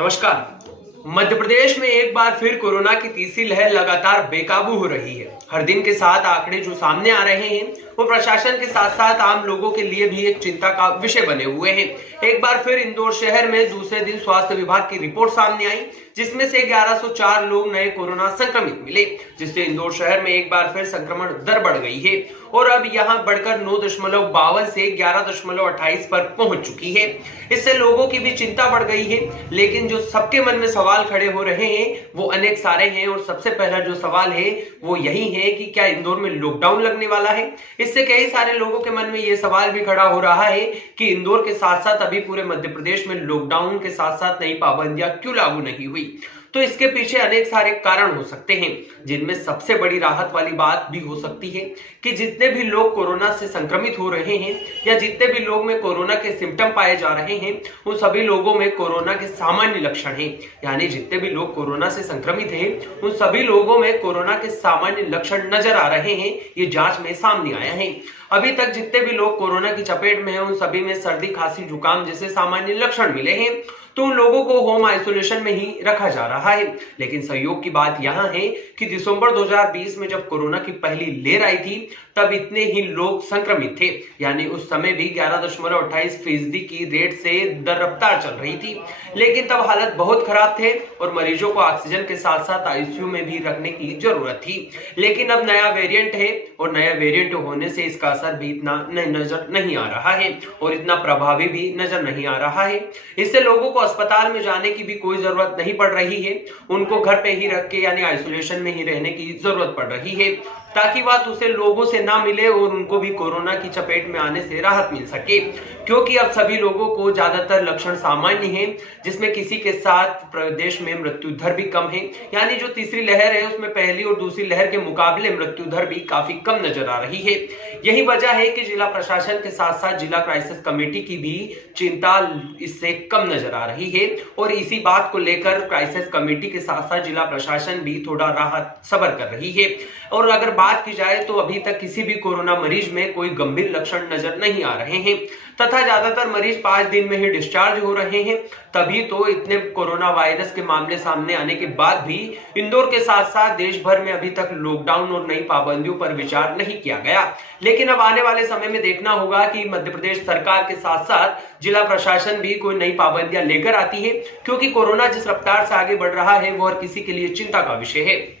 नमस्कार। मध्य प्रदेश में एक बार फिर कोरोना की तीसरी लहर लगातार बेकाबू हो रही है। हर दिन के साथ आंकड़े जो सामने आ रहे हैं वो प्रशासन के साथ साथ आम लोगों के लिए भी एक चिंता का विषय बने हुए हैं। एक बार फिर इंदौर शहर में दूसरे दिन स्वास्थ्य विभाग की रिपोर्ट सामने आई, जिसमें से 1104 लोग नए कोरोना संक्रमित मिले, जिससे इंदौर शहर में एक बार फिर संक्रमण दर बढ़ गई है और अब यहां बढ़कर 9.52 से 11.28 पर पहुंच चुकी है। इससे लोगों की भी चिंता बढ़ गई है, लेकिन जो सबके मन में सवाल खड़े हो रहे हैं वो अनेक सारे हैं और सबसे पहला जो सवाल है वो यही है कि क्या इंदौर में लॉकडाउन लगने वाला है। इससे कई सारे लोगों के मन में ये सवाल भी खड़ा हो रहा है कि इंदौर के साथ साथ अभी पूरे मध्य प्रदेश में लॉकडाउन के साथ साथ नई पाबंदियां क्यों लागू नहीं हुई। तो इसके पीछे अनेक सारे कारण हो सकते हैं, जिनमें सबसे बड़ी राहत वाली बात भी हो सकती है कि जितने भी लोग कोरोना से संक्रमित हो रहे हैं या जितने भी लोग में कोरोना के सिम्टम पाए जा रहे हैं उन सभी लोगों में कोरोना के सामान्य लक्षण हैं। यानी जितने भी लोग कोरोना से संक्रमित हैं उन सभी लोगों में कोरोना के सामान्य लक्षण नजर आ रहे हैं। ये जांच में सामने आया है। अभी तक जितने भी लोग कोरोना की चपेट में हैं उन सभी में सर्दी, खांसी, जुकाम जैसे सामान्य लक्षण मिले हैं, तो उन लोगों को होम आइसोलेशन में ही रखा जा रहा है। लेकिन संयोग की बात यहां है कि दिसंबर 2020 में जब कोरोना की पहली लहर आई थी तब इतने ही लोग संक्रमित थे, यानी उस समय भी 11.28% की रेट से दर रफ्तार चल रही थी। लेकिन तब हालत बहुत खराब थे और मरीजों को ऑक्सीजन के साथ साथ आईसीयू में भी रखने की जरूरत थी। लेकिन अब नया वेरिएंट है और नया वेरिएंट होने से इसका असर भी इतना नजर नहीं आ रहा है और इतना प्रभावी भी नजर नहीं आ रहा है। इससे लोगों को अस्पताल में जाने की भी कोई जरूरत नहीं पड़ रही है, उनको घर पे ही रख के यानी आइसोलेशन में ही रहने की जरूरत पड़ रही है ताकि वह दूसरे लोगों से ना मिले और उनको भी कोरोना की चपेट में आने से राहत मिल सके। क्योंकि अब सभी लोगों को ज्यादातर लक्षण सामान्य हैं, जिसमें किसी के साथ प्रदेश में मृत्यु दर भी कम है। यानी जो तीसरी लहर है उसमें पहली और दूसरी लहर के मुकाबले मृत्यु दर भी काफी कम नजर आ रही है। यही वजह है कि जिला प्रशासन के साथ साथ जिला क्राइसिस कमेटी की भी चिंता इससे कम नजर आ रही है और इसी बात को लेकर क्राइसिस कमेटी के साथ साथ जिला प्रशासन भी थोड़ा राहत सब्र कर रही है। और अगर बात की जाए तो अभी तक किसी भी कोरोना मरीज में कोई गंभीर लक्षण नजर नहीं आ रहे हैं तथा ज्यादातर मरीज 5 दिन में ही डिस्चार्ज हो रहे हैं। तभी तो इतने कोरोना वायरस के मामले सामने आने के बाद भी इंदौर के साथ साथ देश भर में अभी तक लॉकडाउन और नई पाबंदियों पर विचार नहीं किया गया। लेकिन अब आने वाले समय में देखना होगा कि मध्य प्रदेश सरकार के साथ साथ जिला प्रशासन भी कोई नई पाबंदियां लेकर आती है, क्योंकि कोरोना जिस रफ्तार से आगे बढ़ रहा है वो हर किसी के लिए चिंता का विषय है।